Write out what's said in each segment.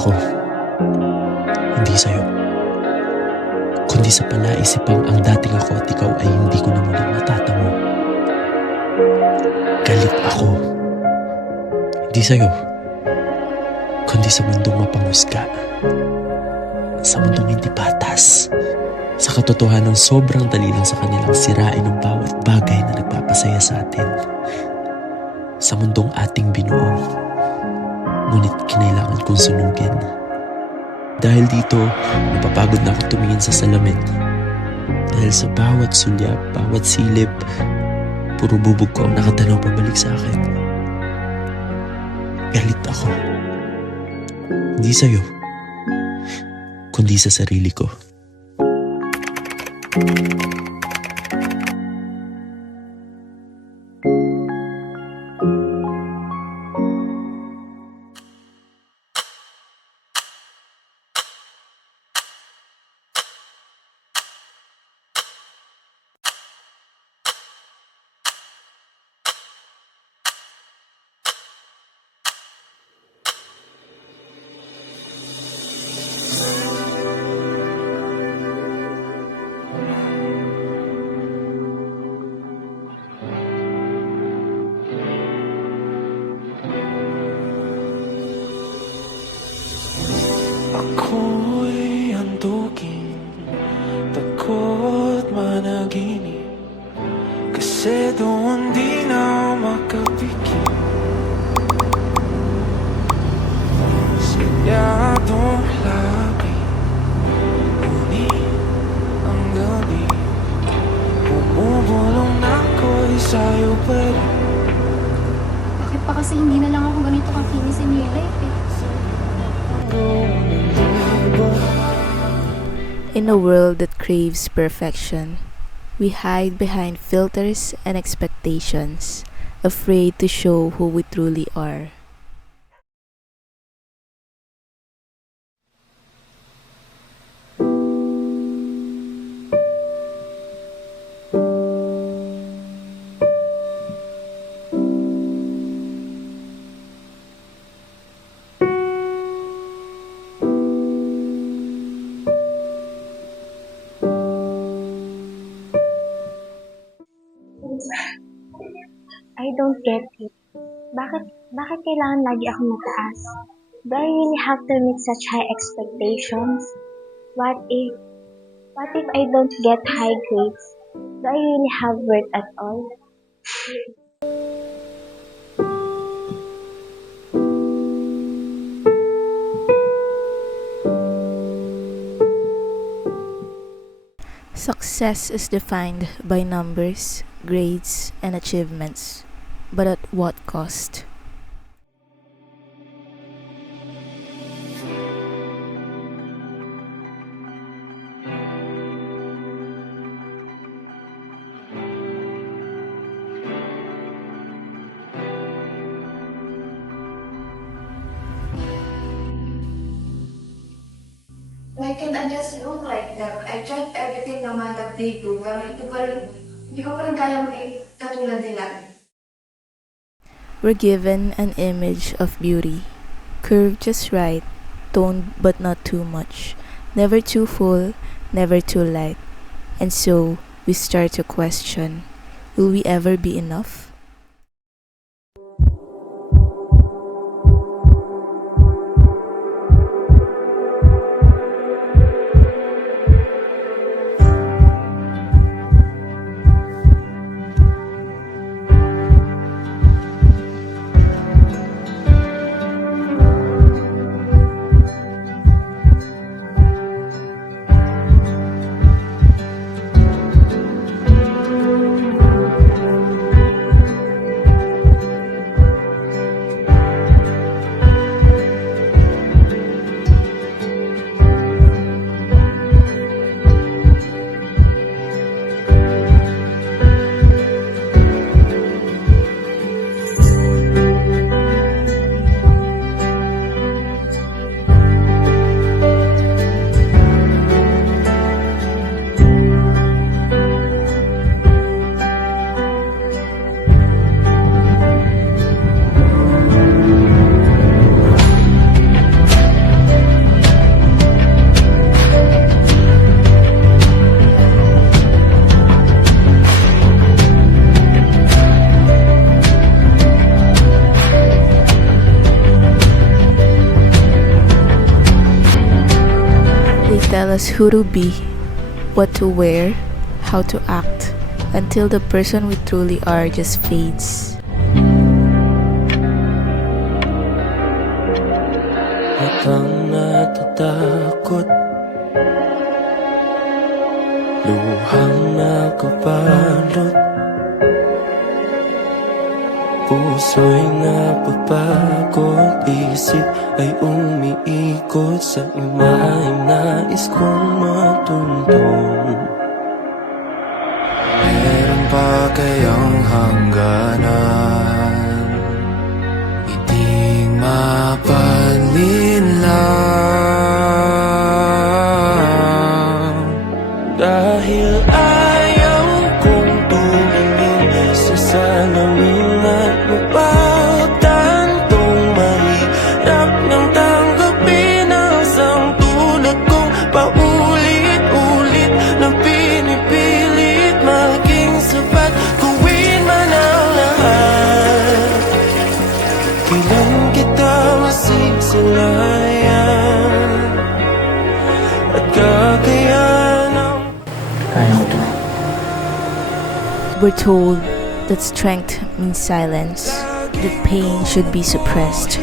ako. Hindi sa'yo. Kundi sa palaisipang ang dating ako at ikaw ay hindi ko na muling matatamo. Galit ako. Hindi sa'yo. Kundi sa mundong mapanghusga. Sa mundong hindi patas. Sa katotohanan sobrang dali lang sa kanilang sirain ang bawat bagay na nagpapasaya sa atin. Sa mundong ating binuo, ngunit kinailangan kong sunugin. Dahil dito, napapagod na ako tumingin sa salamin. Dahil sa bawat sulyap, bawat silip, puro bubog ko ang nakatanaw pabalik sa akin. Galit ako. Hindi sa'yo, kundi sa sarili ko. Ako'y antukin, takot managinip, kasi doon di na makapikit. Siyadong labi, ngunit ang gabi, bumubulong na ako'y sa'yo pa rin. Bakit pa kasi hindi na lang ako ganito kakinis in real life eh? In a world that craves perfection, we hide behind filters and expectations, afraid to show who we truly are. I don't get it. Bakit kailangan lagi akong mataas? Do I really have to meet such high expectations? What if I don't get high grades? Do I really have worth at all? Success is defined by numbers, grades, and achievements, but at what cost? Why can't I just look like them? I tried everything naman that they do, pero hindi ko pa rin kaya maging katulad nila. We're given an image of beauty, curved just right, toned but not too much, never too full, never too light. And so, we start to question, will we ever be enough? tell us who to be, what to wear, how to act, until the person we truly are just fades. Matang natatakot, luhang nakabalot, puso'y napapagod, isip ay umiikot sa imaheng nais kong matuntun. Meron pa kayang hangganan, hindi mapalinlang, dahil ayaw kong tumingin sa salamin at mapagtantong mahirap nang tanggapin ang isang tulad kong paulit-ulit na pinipilit maging sapat, gawin man ang lahat. Kailan kita masisalayan at kakayanan ang Kaya ko to. We're told that strength means silence, that pain should be suppressed,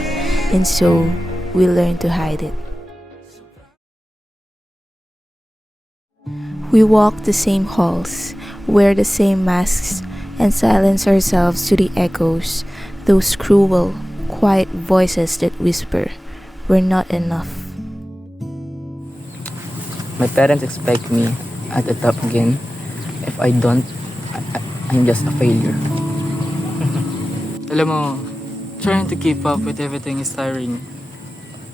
and so we learn to hide it. We walk the same halls, wear the same masks, and silence ourselves to the echoes, those cruel, quiet voices that whisper, "We're not enough." My parents expect me at the top again. If I don't, I'm just a failure. Alam mo, trying to keep up with everything is tiring.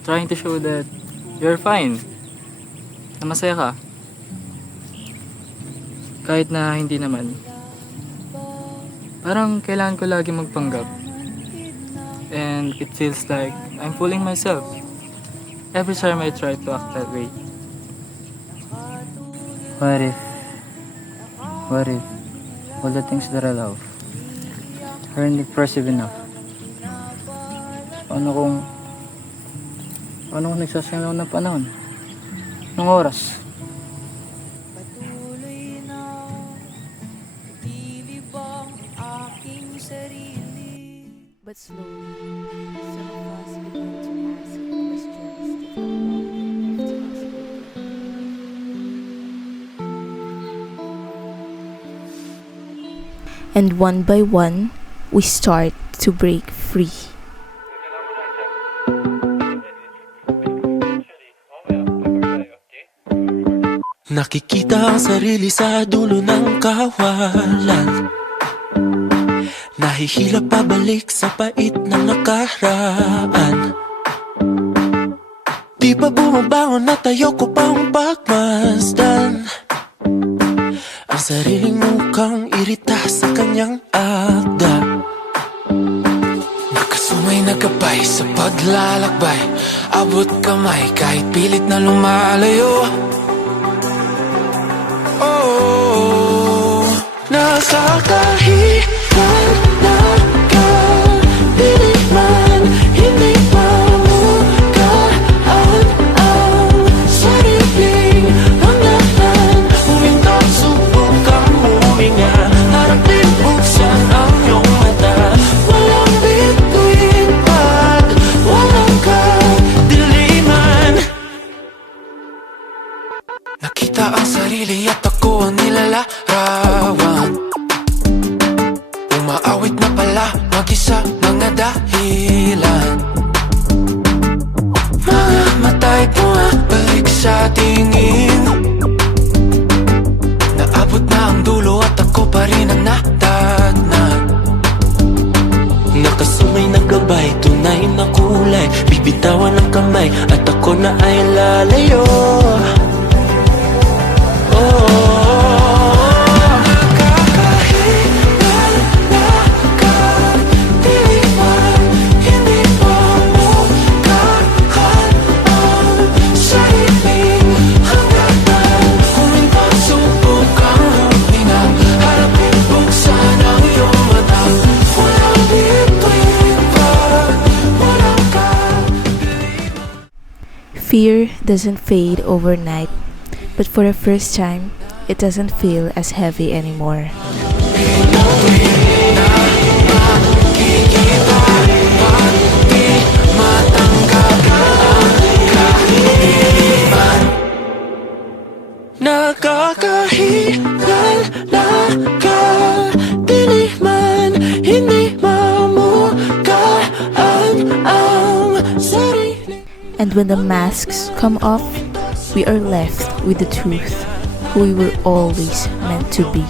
Trying to show that you're fine. Na masaya ka. Kahit na hindi naman. Parang kailangan ko lagi magpanggap. And it feels like I'm fooling myself every time I try to act that way. What if all the things that I love aren't impressive enough? Paano kung nagsasayang lang ng panahon? Ng oras? But slowly, some of us begin to ask questions that are wrong enough to ask. And one by one, we start to break free. Nakikita ang sarili sa dulo ng kawalan, nahihila pabalik sa pait ng nakaraan. Di pa bumabangon at ayoko pang pagmasdan ang sariling mukhang irita sa kanyang akda. Nakasumay na gabay sa paglalakbay, abot kamay kahit pilit na lumalayo. Oh, nakakahilan na ka, di man, hindi mamukaan ang sariling hangganan. Huminto, subukang huminga, harapin, buksan ang iyong mata. Walang bituin pag walang kadiliman. Nakita ang sarili at ako ang nilalarawan. Umaawit na pala, mag-isa mga dahilan. Mga mata'y bumabalik sa tingin. Naabot na ang dulo at ako pa rin ang natatnan. Nakasumay na gabay, tunay na kulay, bibitawan ng kamay at ako na ay lalayo. Fear doesn't fade overnight. But for the first time, it doesn't feel as heavy anymore. Nakakahilalaka, di man hindi mamukaan ang sarili. And when the masks come off, we are left with the truth, who we were always meant to be.